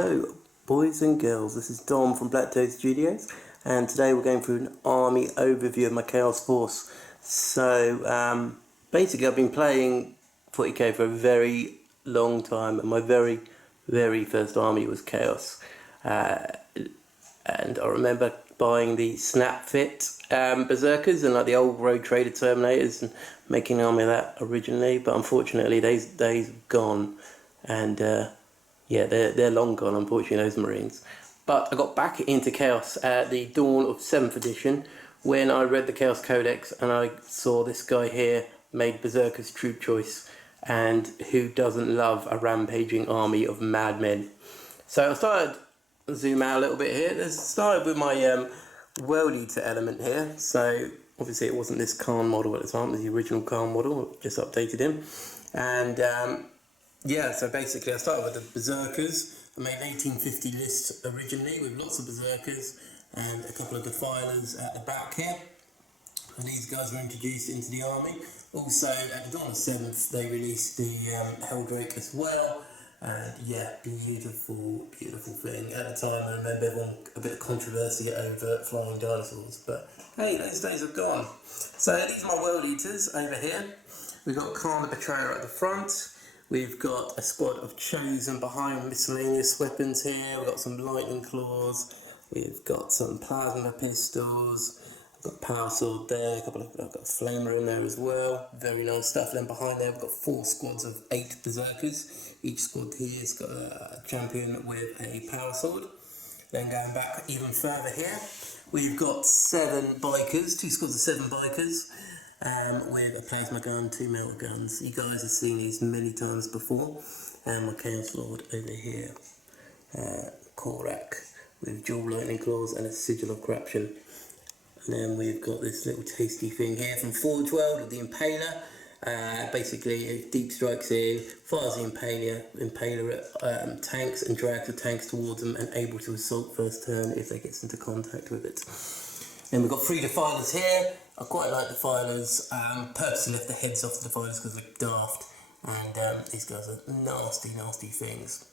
Hello boys and girls, this is Dom from BlackToad Studios, and today we're going through an army overview of my Chaos Force. So basically I've been playing 40k for a very long time, and my very first army was Chaos, and I remember buying the snap fit Berserkers and like the old Road Trader Terminators and making an army of that originally, but unfortunately those days have gone, and yeah, they're long gone, unfortunately, those Marines. But I got back into Chaos at the dawn of 7th edition when I read the Chaos Codex and I saw this guy here made Berserkers troop choice, and who doesn't love a rampaging army of madmen? So I started to zoom out a little bit here. Let's start with my World Eater element here. So obviously it wasn't this Khan model at the time, it was the original Khan model, just updated him. And yeah, so basically I started with the Berserkers. I made an 1850 list originally with lots of Berserkers and a couple of Defilers at the back here. And these guys were introduced into the army. Also, at the dawn of 7th, they released the Helldrake as well. And yeah, beautiful thing. At the time, I remember everyone a bit of controversy over flying dinosaurs. But hey, those days are gone. So these are my World Eaters over here. We've got Khan the Betrayer at the front. We've got a squad of Chosen behind, miscellaneous weapons here. We've got some lightning claws. We've got some plasma pistols. I've got power sword there. I've got a flamer in there as well. Very nice stuff. Then behind there we've got 4 squads of 8 Berserkers. Each squad here has got a champion with a power sword. Then going back even further here, we've got 7 bikers, 2 squads of 7 bikers. With a plasma gun, 2 metal guns. You guys have seen these many times before. And my Chaos Lord over here, Korak, with dual lightning claws and a sigil of corruption. And then we've got this little tasty thing here from Forge World with the Impaler. Basically, it deep strikes in, fires the Impaler at tanks and drags the tanks towards them and able to assault first turn if they get into contact with it. Then we've got 3 Defilers here. I quite like Defilers. Purposely left the heads off the Defilers because they're daft. And these guys are nasty things.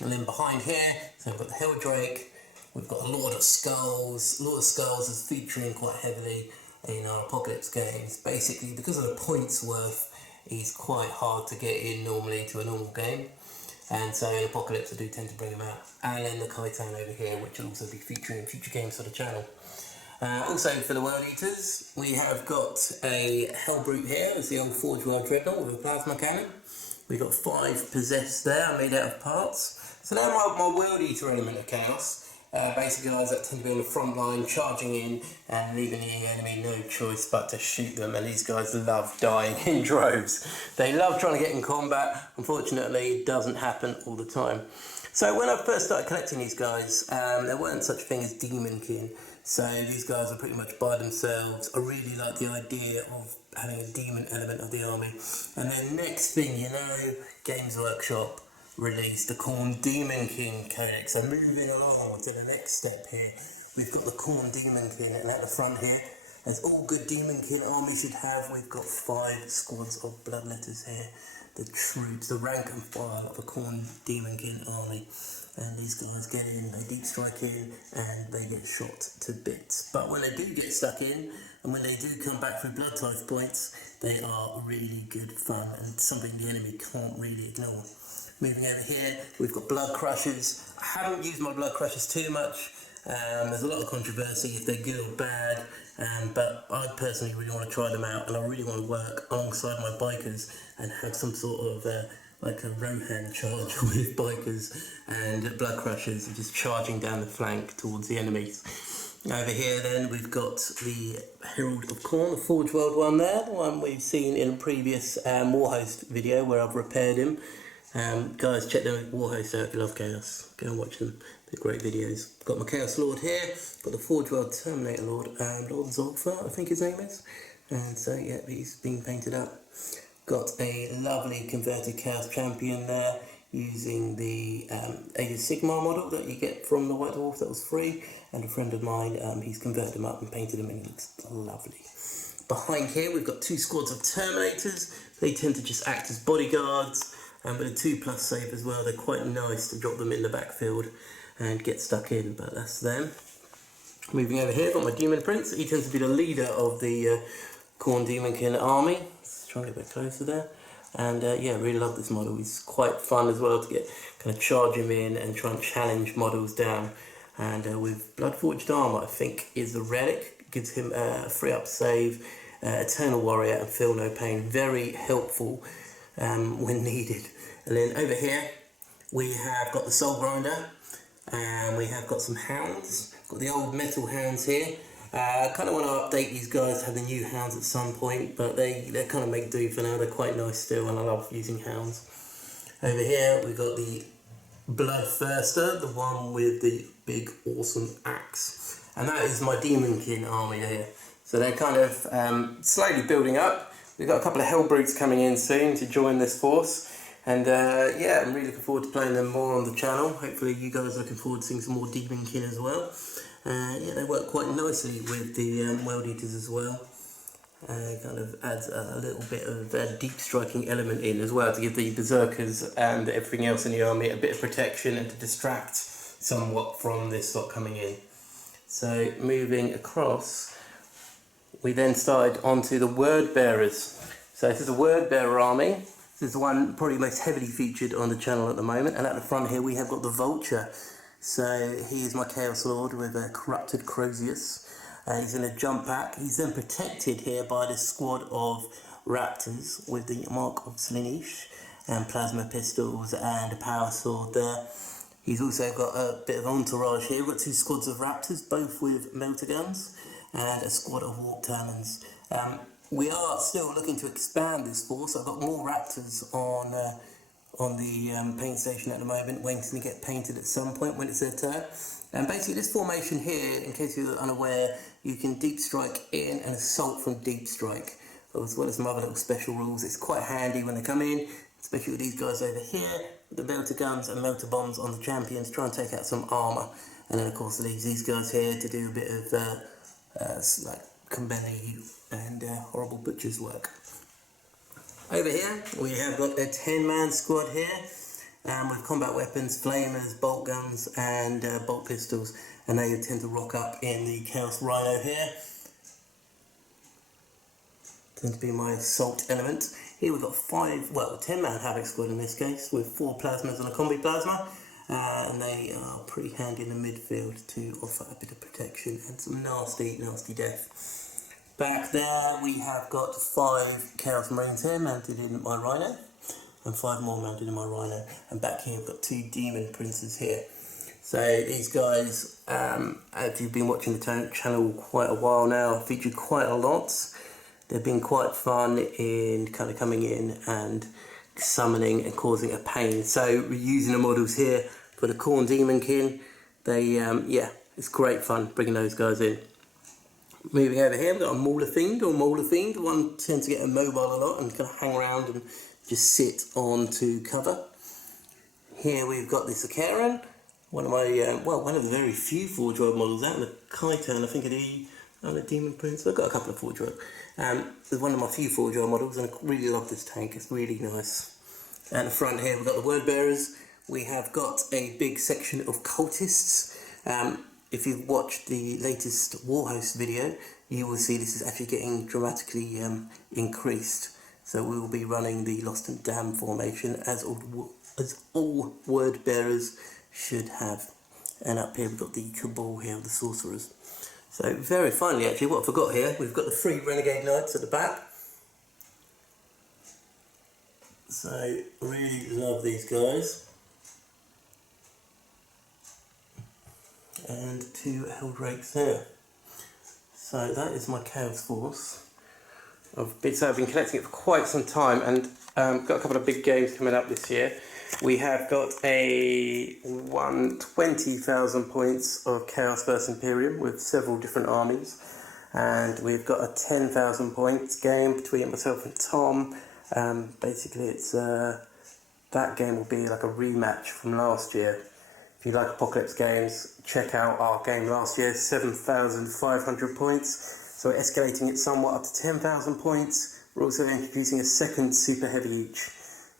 And then behind here, so we've got the Helldrake. We've got a Lord of Skulls. Lord of Skulls is featuring quite heavily in our Apocalypse games. Basically, because of the points worth, he's quite hard to get in normally to a normal game. And so in Apocalypse I do tend to bring him out. And then the Kaitan over here, which will also be featuring in future games for the channel. Also for the World Eaters, we have got a Hellbrute here. It's the old Forge World Dreadnought with a plasma cannon. We've got 5 possessed there, made out of parts. So they're my World Eater element of Chaos. Basically guys that tend to be on the front line, charging in and leaving the enemy no choice but to shoot them, and these guys love dying in droves. They love trying to get in combat. Unfortunately, it doesn't happen all the time. So when I first started collecting these guys, there weren't such a thing as Deamonkin. So these guys are pretty much by themselves. I really like the idea of having a demon element of the army. And then next thing you know, Games Workshop released the Khorne Deamonkin Codex. So moving along to the next step here, we've got the Khorne Deamonkin, and at the front here, as all good Deamonkin army should have, we've got 5 squads of bloodletters here. The troops, the rank and file of a Khorne Deamonkin army. And these guys get in, they deep strike in, and they get shot to bits. But when they do get stuck in, and when they do come back through blood type points, they are really good fun and something the enemy can't really ignore. Moving over here, we've got Blood Crushers. I haven't used my Blood Crushers too much. There's a lot of controversy if they're good or bad, but I personally really want to try them out, and I really want to work alongside my bikers and have some sort of like a Rohan charge with bikers and Blood Crushers and just charging down the flank towards the enemies. Over here then we've got the Herald of Khorne, the Forge World one there, the one we've seen in a previous Warhost video where I've repaired him. Guys, check them Warhost out if you love Chaos. Go and watch them, they're great videos. Got my Chaos Lord here, got the Forge World Terminator Lord, Lord Zolfa I think his name is. And so yeah, he's been painted up. Got a lovely converted Chaos Champion there using the Age of Sigmar model that you get from the White Dwarf that was free, and a friend of mine, he's converted him up and painted him and he looks lovely. Behind here we've got 2 squads of Terminators. They tend to just act as bodyguards. and with a 2+ save as well, they're quite nice to drop them in the backfield and get stuck in, but that's them. Moving over here, got my Demon Prince. He tends to be the leader of the Khorne Deamonkin army. Let's try and get a bit closer there. And yeah, really love this model. He's quite fun as well to get kind of charge him in and try and challenge models down. And with Bloodforged armor, I think is the relic. Gives him a 3+ save, Eternal Warrior, and Feel No Pain. Very helpful when needed. And then over here we have got the Soul Grinder, and we have got some hounds. Got the old metal hounds here. I kind of want to update these guys to have the new hounds at some point, but they kind of make do for now. They're quite nice still, and I love using hounds. Over here we've got the Bloodthirster, the one with the big awesome axe, and that is my Deamonkin army here. So they're kind of slowly building up. We've got a couple of Hellbrutes coming in soon to join this force, and yeah, I'm really looking forward to playing them more on the channel. Hopefully you guys are looking forward to seeing some more Deamonkin as well. Yeah, they work quite nicely with the World Eaters as well. Kind of adds a little bit of a deep striking element in as well to give the Berserkers and everything else in the army a bit of protection and to distract somewhat from this lot coming in. So moving across, we then started onto the Word Bearers. So this is the Word Bearer army. This is the one probably most heavily featured on the channel at the moment, and at the front here we have got the Vulture. So he is my Chaos Lord with a corrupted Crozius. He's in a jump pack. He's then protected here by this squad of Raptors with the Mark of Slaanesh and plasma pistols and a power sword there. He's also got a bit of entourage here. We've got 2 squads of Raptors, both with melter guns, and a squad of Warp Talons. We are still looking to expand this force. I've got more Raptors on the paint station at the moment, waiting to get painted at some point when it's their turn. And basically this formation here, in case you're unaware, you can deep strike in and assault from deep strike, as well as some other little special rules. It's quite handy when they come in, especially with these guys over here, with the melter guns and melter bombs on the champions, try and take out some armour. And then of course leaves these guys here to do a bit of like Combeni and horrible butcher's work. Over here we have got a 10-man squad here with combat weapons, flamers, bolt guns and bolt pistols, and they tend to rock up in the Chaos Rhino here. Tends to be my assault element. Here we've got 10-man Havoc squad in this case, with 4 plasmas and a combi plasma, and they are pretty handy in the midfield to offer a bit of protection and some nasty death. Back there we have got 5 Chaos Marines here mounted in my Rhino, and 5 more mounted in my Rhino, and back here we've got 2 Demon Princes here. So these guys, if you've been watching the channel quite a while now, I've featured quite a lot. They've been quite fun in kind of coming in and summoning and causing a pain. So we're using the models here for the Khorne Deamonkin. They, yeah, it's great fun bringing those guys in. Moving over here, we've got a Mauler Fiend or Mauler Fiend. One tends to get immobile a lot and kind of hang around and just sit on to cover. Here we've got the Sakaran, one of my, one of the very few 4-droid models out, and the Kaitan, I think of the Demon Prince. I've got a couple of 4-droid. It's one of my few 4-droid models, and I really love this tank. It's really nice. At the front here, we've got the Word Bearers. We have got a big section of cultists. If you've watched the latest Warhost video, you will see this is actually getting dramatically increased. So we will be running the Lost and Damned formation as all Word Bearers should have. And up here we've got the Cabal here, the Sorcerers. So very finally, actually, what I forgot here, we've got the 3 Renegade Knights at the back. So really love these guys. And 2 Helldrakes there. So that is my Chaos Force. I've been collecting it for quite some time, and got a couple of big games coming up this year. We have got a 20,000 points of Chaos vs Imperium with several different armies, and we've got a 10,000 points game between myself and Tom. Basically it's that game will be like a rematch from last year. If you like Apocalypse games, check out our game last year, 7,500 points. So we're escalating it somewhat up to 10,000 points. We're also introducing a second super heavy each.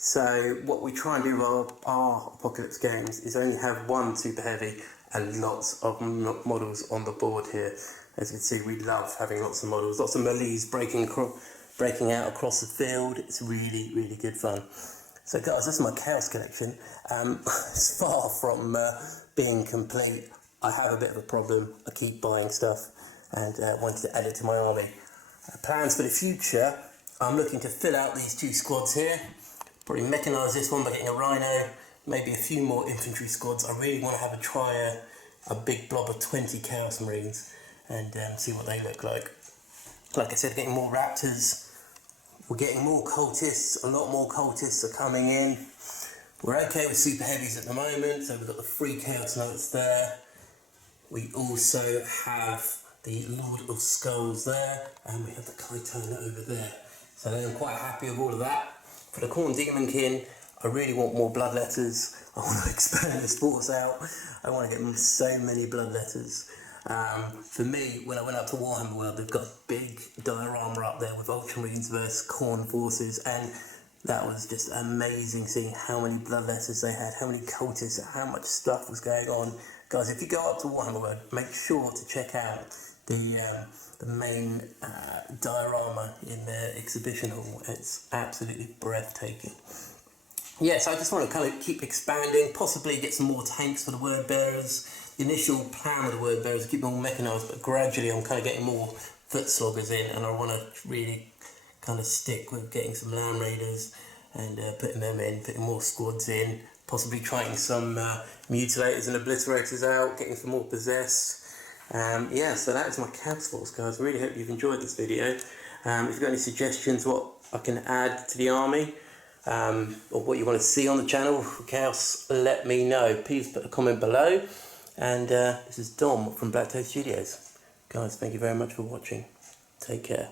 So what we try and do with our Apocalypse games is only have one super heavy and lots of models on the board here. As you can see, we love having lots of models, lots of melees breaking out across the field. It's really, really good fun. So guys, that's my Chaos collection. It's far from being complete. I have a bit of a problem. I keep buying stuff and wanted to add it to my army. Plans for the future, I'm looking to fill out these 2 squads here. Probably mechanise this one by getting a Rhino, maybe a few more infantry squads. I really want to have a big blob of 20 Chaos Marines and see what they look like. Like I said, getting more Raptors. We're getting more cultists. A lot more cultists are coming in. We're okay with super heavies at the moment, so we've got the 3 Chaos Knights there. We also have the Lord of Skulls there, and we have the Kaitana over there. So I'm quite happy with all of that. For the Khorne Deamonkin, I really want more bloodletters. I want to expand this force out. I want to get so many bloodletters. For me, when I went up to Warhammer World, they've got a big diorama up there with Ultramarines versus Khorne forces, and that was just amazing seeing how many bloodletters they had, how many cultists, how much stuff was going on. Guys, if you go up to Warhammer World, make sure to check out the main diorama in the exhibition hall. It's absolutely breathtaking. Yeah, so I just want to kind of keep expanding, possibly get some more tanks for the word bearers. The initial plan with the word bearers is keep them all mechanised, but gradually I'm kind of getting more foot sloggers in, and I want to really kind of stick with getting some land raiders and putting them in, putting more squads in, possibly trying some mutilators and obliterators out, getting some more possess. Yeah, so that's my Chaos Force, guys. I really hope you've enjoyed this video. If you've got any suggestions what I can add to the army, or what you want to see on the channel for Chaos, let me know. Please put a comment below. And this is Dom from BlackToad Studios. Guys, thank you very much for watching. Take care.